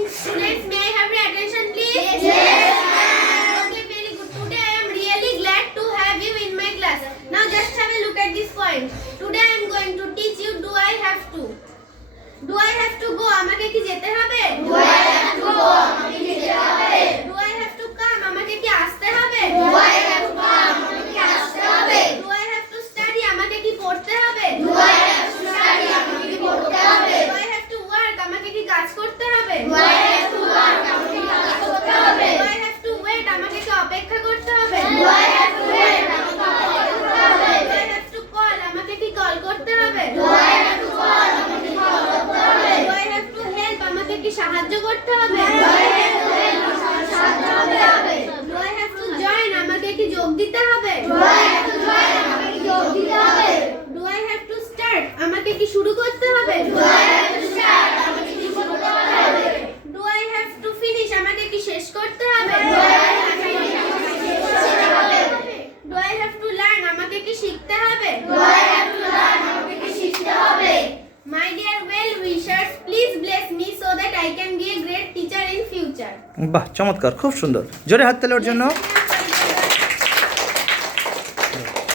morning, students. May I have your attention, please? Yes, ma'am. Okay, very good. Today I am really glad to have you in my class. Now just have a look at this point. Today I am going to teach you. Do I have to? Do I have to go? আমাকে কি যেতে হবে? Do I have to go? আমাকে কি যেতে হবে? Do I have to come? আমাকে কি আসতে হবে? Do I have to come? আমাকে কি আসতে হবে? Do I have to study? আমাকে কি পড়তে হবে? Do I have to study? আমাকে কি পড়তে হবে? Do I have to work? আমাকে কি কাজ করতে হবে? Do I have to work? আমাকে কি কাজ করতে হবে? Do I have to wait? আমাকে কি অপেক্ষা করতে হবে? Do I have to wait? আমাকে কি অপেক্ষা করতে হবে? Do I have to call? আমাকে কি কল করতে হবে? Do I have to call? আমাকে কি কল করতে হবে? Do I have to help? আমাকে কি সাহায্য করতে হবে? Do I have to help? আমাকে সাহায্য করতে হবে? Do I have to join? আমাকে কি যোগ দিতে হবে? Do I have to join? আমাকে কি যোগ দিতে হবে? Do I have to start? আমাকে কি শুরু করতে হবে? Do I have to start? আমাকে কি শুরু করতে হবে? Do I have to finish? আমাকে কি শেষ করতে হবে? Do I have to finish? আমাকে কি শেষ করতে হবে? Do I have to learn? আমাকে কি শিখতে হবে? Do I have to learn? আমাকে কি শিখতে হবে? My dear well wishers, please bless me so that I can be a great teacher in future. বাহ, চমৎকার, খুব সুন্দর। জোরে হাত তালি ওর জন্য।